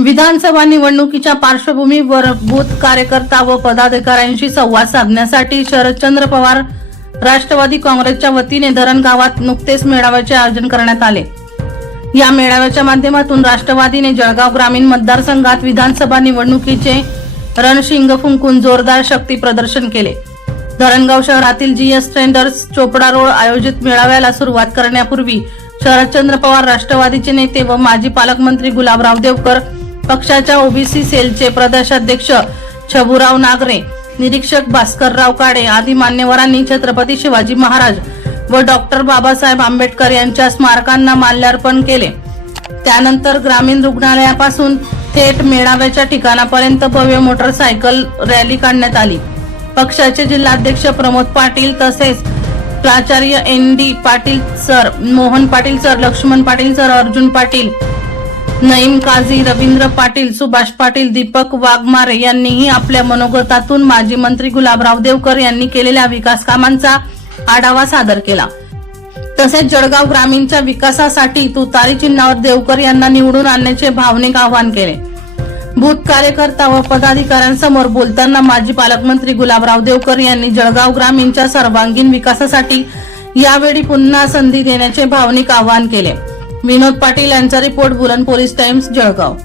विधानसभा निवडणुकीच्या पार्श्वभूमीवर बूथ कार्यकर्ता व पदाधिकाऱ्यांशी संवाद साधण्यासाठी शरदचंद्र पवार राष्ट्रवादी काँग्रेसच्या वतीने धरण गावात नुकतेच मेळाव्याचे आयोजन करण्यात आले. या मेळाव्याच्या माध्यमातून राष्ट्रवादीने जळगाव ग्रामीण मतदारसंघात विधानसभा निवडणुकीचे रणशिंग फुंकून जोरदार शक्ती प्रदर्शन केले. धरणगाव शहरातील जीएस ट्रेंडर्स चोपडा रोड आयोजित मेळाव्याला सुरुवात करण्यापूर्वी शरदचंद्र पवार राष्ट्रवादीचे नेते व माजी पालकमंत्री गुलाबराव देवकर पक्षाच्या ओबीसी सेलचे प्रदेशाध्यक्ष छबुराव नागरे निरीक्षक भास्करराव काडे आदी मान्यवरांनी छत्रपती शिवाजी महाराज व डॉक्टर बाबासाहेब आंबेडकर यांच्या स्मारकांना माल्यार्पण केले. त्यानंतर ग्रामीण रुग्णालयापासून थेट मेळाव्याच्या ठिकाणापर्यंत भव्य मोटरसायकल रॅली काढण्यात आली. पक्षाचे जिल्हाध्यक्ष प्रमोद पाटील तसेच प्राचार्य N D Patil sir Mohan Patil sir Laxman Patil sir Arjun Patil Naeem Kazi Ravindra Patil Subhash Patil Deepak Waghmare यांनीही आपल्या मनोगतातून माजी मंत्री गुलाबराव देवकर यांनी केलेल्या विकास कामांचा आढावा सादर केला. तसेच जळगाव ग्रामीणच्या विकासासाठी तुतारी चिन्हावर देवकर यांना निवडून आणण्याचे भावनिक आवाहन केले. बूथ कार्यकर्ता व पदाधिकाऱ्यांसमोर बोलताना माजी पालकमंत्री गुलाबराव देवकर यांनी जळगाव ग्रामीणच्या सर्वांगीण विकासासाठी यावेळी पुन्हा संधी देण्याचे भावनिक आवाहन केले. विनोद पाटील यांचा रिपोर्ट बुलन पोलीस टाइम्स जळगाव.